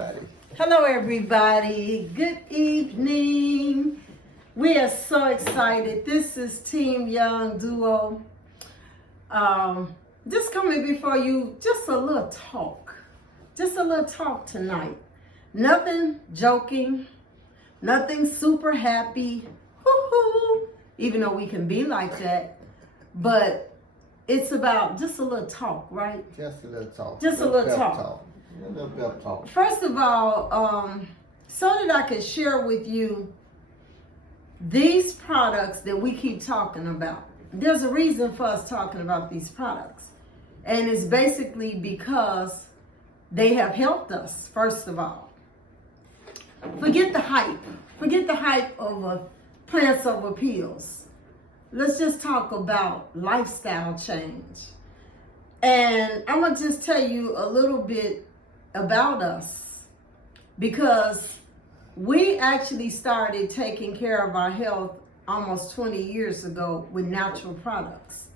everybody. Hello, everybody. Good evening. We are so excited. This is Team Young Duo. Just coming before you, just a little talk. Just a little talk tonight. Nothing joking. Nothing super happy. Woo-hoo. Even though we can be like that. But it's about just a little talk, right? Just a little talk. Just a little talk. A little pep talk. First of all, so that I can share with you these products that we keep talking about. There's a reason for us talking about these products. And it's basically because they have helped us, first of all. Forget the hype. Forget the hype over plants over pills. Let's just talk about lifestyle change. And I'm going to just tell you a little bit about us, because we actually started taking care of our health almost 20 years ago with natural products.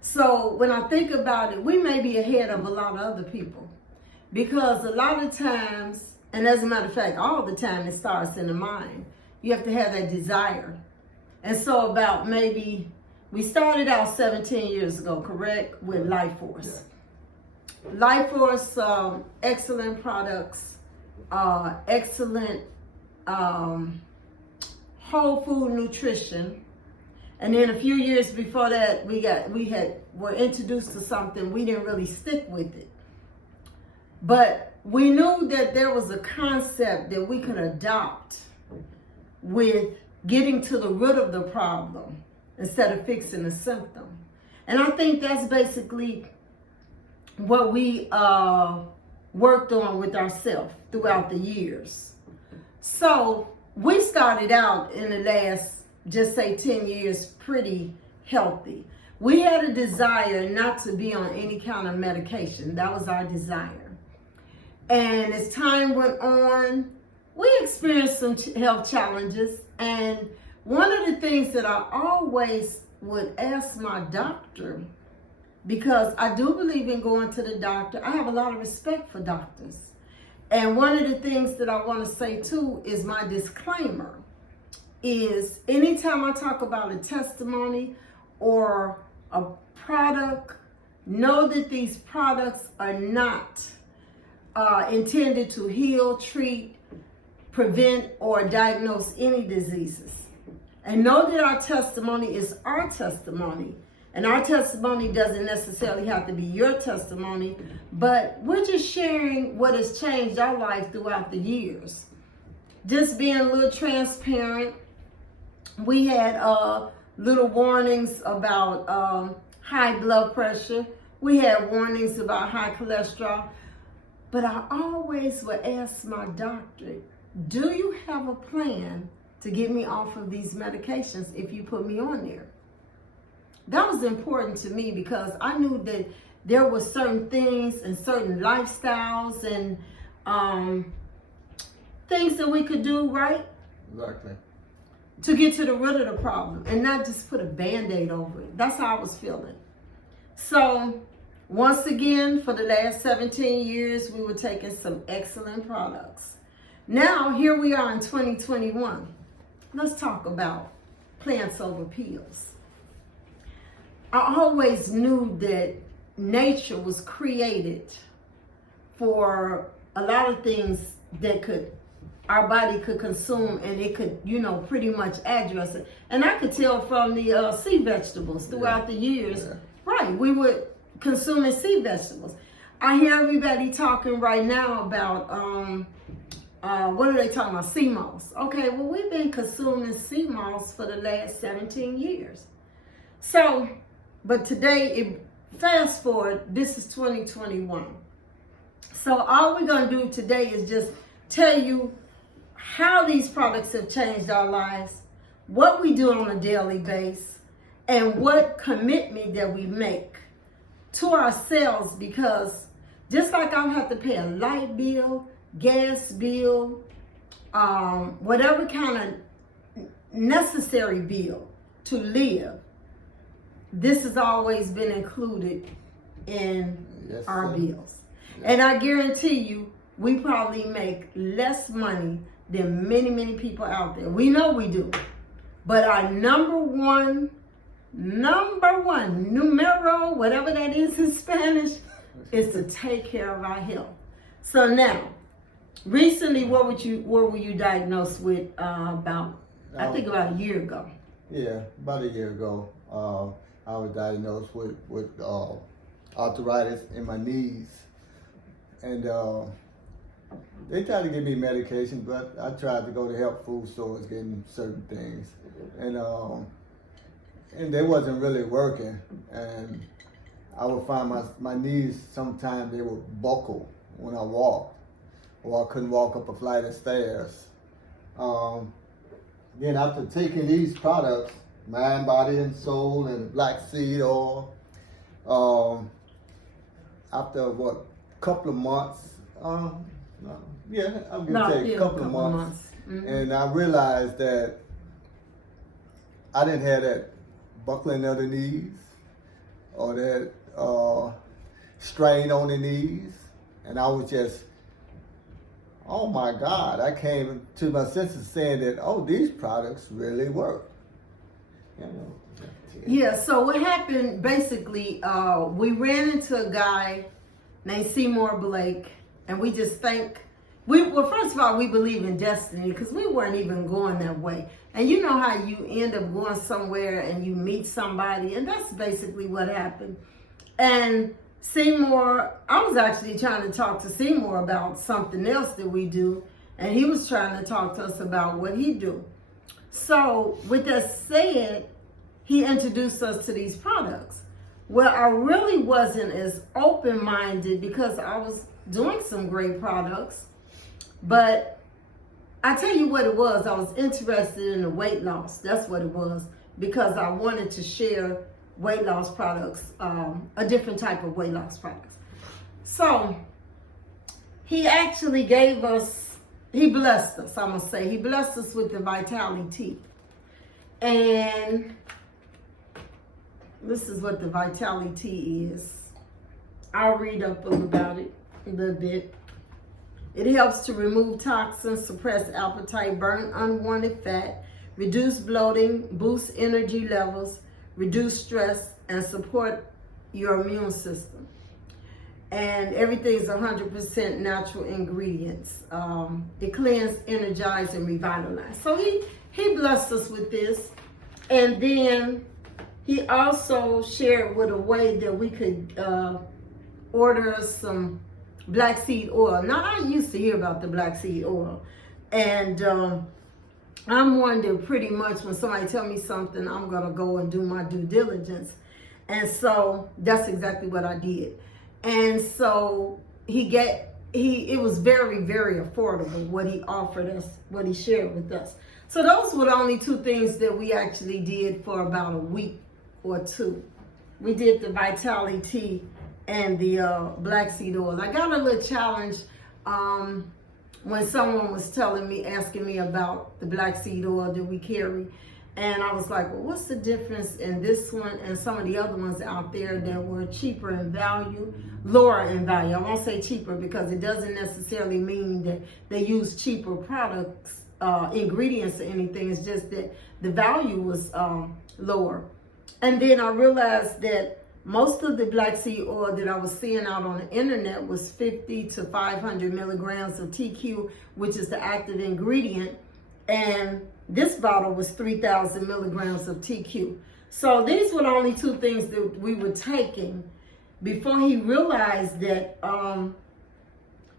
So when I think about it, we may be ahead of a lot of other people, because a lot of times, and as a matter of fact, all the time, it starts in the mind. You have to have that desire. And so about maybe, we started out 17 years ago, correct, with Life Force. Yeah. Life Force, excellent products, excellent whole food nutrition. And then a few years before that, were introduced to something. We didn't really stick with it. But we knew that there was a concept that we could adopt with getting to the root of the problem instead of fixing the symptom. And I think that's basically what we worked on with ourselves throughout the years. So we started out in the last, just say 10 years, pretty healthy. We had a desire not to be on any kind of medication. That was our desire. And as time went on, we experienced some health challenges. And one of the things that I always would ask my doctor, because I do believe in going to the doctor. I have a lot of respect for doctors. And one of the things that I want to say too is my disclaimer is anytime I talk about a testimony or a product, know that these products are not intended to heal, treat, prevent, or diagnose any diseases. And know that our testimony is our testimony. And our testimony doesn't necessarily have to be your testimony, but we're just sharing what has changed our life throughout the years. Just being a little transparent. We had little warnings about high blood pressure. We had warnings about high cholesterol. But I always would ask my doctor, do you have a plan to get me off of these medications if you put me on there? That was important to me, because I knew that there were certain things and certain lifestyles and things that we could do, right? Exactly. To get to the root of the problem and not just put a Band-Aid over it. That's how I was feeling. So once again, for the last 17 years, we were taking some excellent products. Now, here we are in 2021. Let's talk about plants over pills. I always knew that nature was created for a lot of things that our body could consume, and it could, pretty much address it. And I could tell from the sea vegetables throughout the years, right, we were consuming sea vegetables. I hear everybody talking right now about, what are they talking about? Sea moss. Okay, well, we've been consuming sea moss for the last 17 years. So, but today, fast forward, this is 2021. So all we're going to do today is just tell you how these products have changed our lives, what we do on a daily basis, and what commitment that we make to ourselves, because just like I have to pay a light bill, gas bill, whatever kind of necessary bill to live, this has always been included in our bills. And I guarantee you, we probably make less money than many, many people out there. We know we do. But our number one, numero, whatever that is in Spanish, is to take care of our health. So now, recently, what were you diagnosed with about a year ago? Yeah, about a year ago. I was diagnosed with arthritis in my knees. And they tried to give me medication, but I tried to go to health food stores getting certain things. And they wasn't really working. And I would find my knees, sometimes they would buckle when I walked, or I couldn't walk up a flight of stairs. Then after taking these products, Mind, Body, and Soul, and black seed oil, after couple of months, I'm gonna say a couple of months. Mm-hmm. And I realized that I didn't have that buckling of the knees or that strain on the knees, and I was just, oh my God, I came to my senses saying that, oh, these products really work. You know. Yeah, so what happened, basically, we ran into a guy named Seymour Blake, and we just think, first of all, we believe in destiny, because we weren't even going that way. And you know how you end up going somewhere and you meet somebody, and that's basically what happened. And Seymour, I was actually trying to talk to Seymour about something else that we do, and he was trying to talk to us about what he do. So with that said, he introduced us to these products. Well, I really wasn't as open-minded because I was doing some great products, but I tell you what it was. I was interested in the weight loss. That's what it was, because I wanted to share weight loss products, a different type of weight loss products. So he actually he blessed us, I'm gonna say. He blessed us with the Vitality. And this is what the Vitality is. I'll read up about it a little bit. It helps to remove toxins, suppress appetite, burn unwanted fat, reduce bloating, boost energy levels, reduce stress, and support your immune system. And everything's 100% natural ingredients. It cleanses, energizes, and revitalizes. So he blessed us with this. And then he also shared with a way that we could order some black seed oil. Now, I used to hear about the black seed oil. And I'm one that pretty much when somebody tell me something, I'm going to go and do my due diligence. And so that's exactly what I did. And so it was very, very affordable what he offered us, what he shared with us. So those were the only two things that we actually did for about a week or two. We did the Vitality and the black seed oil. I got a little challenge when someone was asking me about the black seed oil that we carry. And I was like, well, what's the difference in this one and some of the other ones out there that were cheaper in value, lower in value? I won't say cheaper because it doesn't necessarily mean that they use cheaper products, ingredients or anything. It's just that the value was lower. And then I realized that most of the black seed oil that I was seeing out on the internet was 50 to 500 milligrams of TQ, which is the active ingredient. And this bottle was 3,000 milligrams of TQ. So these were the only two things that we were taking before he realized that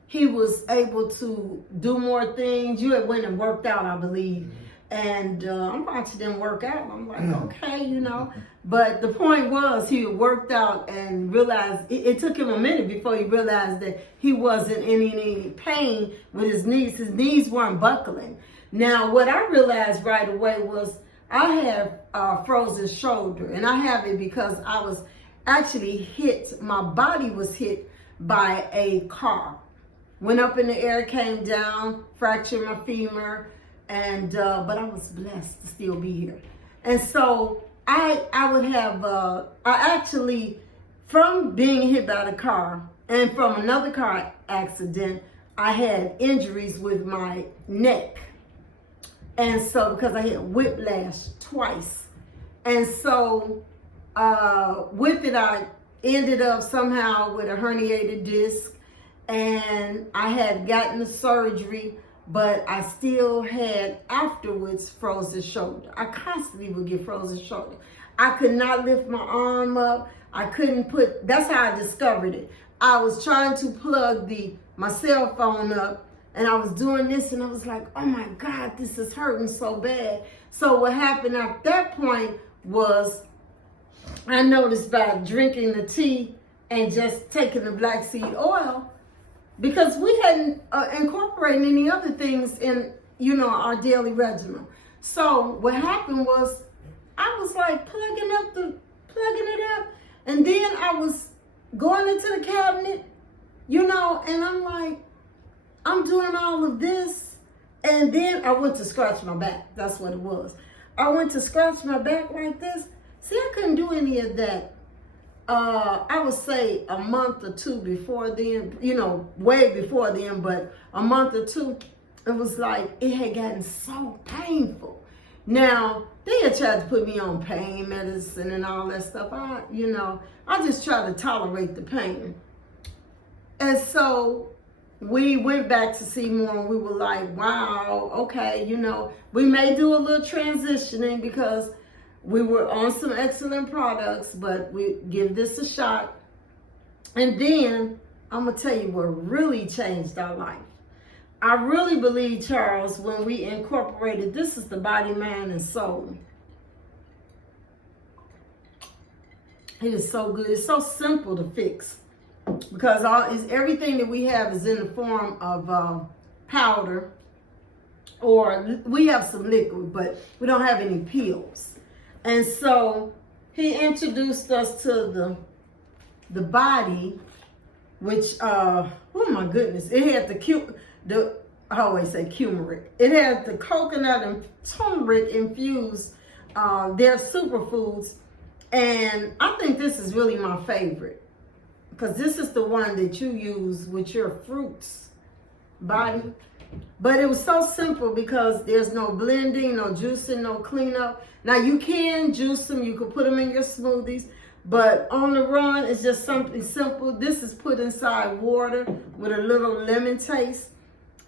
he was able to do more things. You had went and worked out, I believe. And I'm watching them work out. I'm like, okay, you know. But the point was he worked out and realized, it took him a minute before he realized that he wasn't in any pain with his knees. His knees weren't buckling. Now, what I realized right away was I have a frozen shoulder. And I have it because I was actually hit, my body was hit by a car. Went up in the air, came down, fractured my femur. And but I was blessed to still be here. And so I would have I actually, from being hit by the car and from another car accident, I had injuries with my neck. And so, because I had whiplash twice. And so, with it, I ended up somehow with a herniated disc. And I had gotten the surgery, but I still had afterwards frozen shoulder. I constantly would get frozen shoulder. I could not lift my arm up. I couldn't put, that's how I discovered it. I was trying to plug my cell phone up, and I was doing this, and I was like, oh my God, this is hurting so bad. So what happened at that point was I noticed by drinking the tea and just taking the black seed oil, because we hadn't incorporated any other things in, our daily regimen. So what happened was I was like plugging it up, and then I was going into the cabinet, and I'm like, I'm doing all of this, and then I went to scratch my back. That's what it was. I went to scratch my back like this. See, I couldn't do any of that. I would say a month or two before then, way before then, but a month or two, it was like it had gotten so painful. Now, they had tried to put me on pain medicine and all that stuff. I just tried to tolerate the pain. And so we went back to see more, and we were like, wow, okay, we may do a little transitioning because we were on some excellent products, but we give this a shot. And then I'm going to tell you what really changed our life. I really believe, Charles, when we incorporated, this is the body, mind, and soul. It is so good. It's so simple to fix because everything that we have is in the form of powder, or we have some liquid, but we don't have any pills. And so he introduced us to the body, which, oh my goodness, it had I always say turmeric. It had the coconut and turmeric infused, they're superfoods. And I think this is really my favorite because this is the one that you use with your fruits body. But it was so simple because there's no blending, no juicing, no cleanup. Now you can juice them, you can put them in your smoothies, but on the run, it's just something simple. This is put inside water with a little lemon taste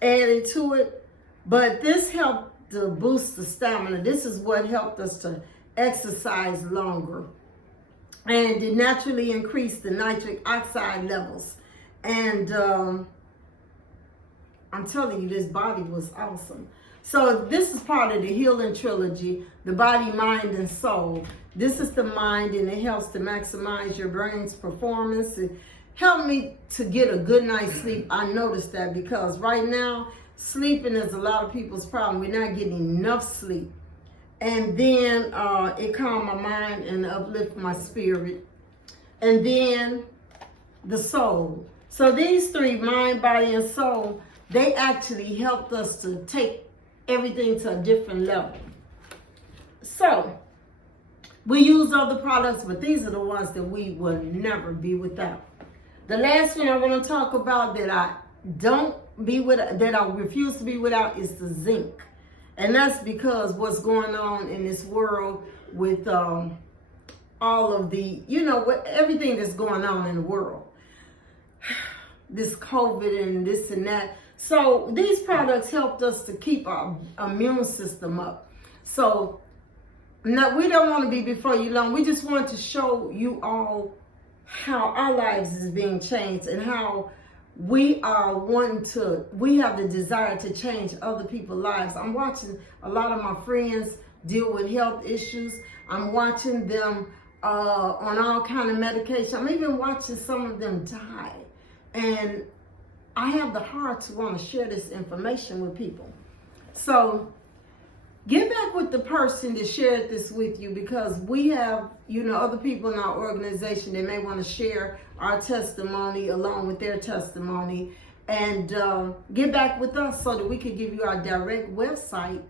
added to it. But this helped to boost the stamina. This is what helped us to exercise longer. And it naturally increased the nitric oxide levels. And I'm telling you, this body was awesome. So this is part of the healing trilogy, the body, mind, and soul. This is the mind, and it helps to maximize your brain's performance. It helped me to get a good night's sleep. I noticed that because right now, sleeping is a lot of people's problem. We're not getting enough sleep. And then it calmed my mind and uplifted my spirit. And then the soul. So these three, mind, body, and soul, they actually helped us to take everything to a different level. So we use other products, but these are the ones that we will never be without. The last one I want to talk about that I refuse to be without is the zinc. And that's because what's going on in this world with all of the, everything that's going on in the world. This COVID and this and that. So these products helped us to keep our immune system up. So now we don't want to be before you long. We just want to show you all how our lives is being changed and how we have the desire to change other people's lives. I'm watching a lot of my friends deal with health issues. I'm watching them on all kind of medication. I'm even watching some of them die. And I have the heart to want to share this information with people. So get back with the person that shared this with you, because we have, other people in our organization that may want to share our testimony along with their testimony, and get back with us so that we can give you our direct website,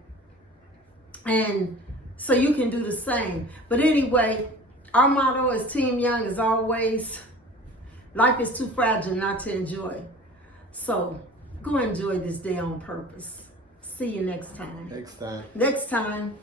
and so you can do the same. But anyway, our motto as Team Young is always, life is too fragile not to enjoy. So Go enjoy this day on purpose. See you next time. Next time. Next time.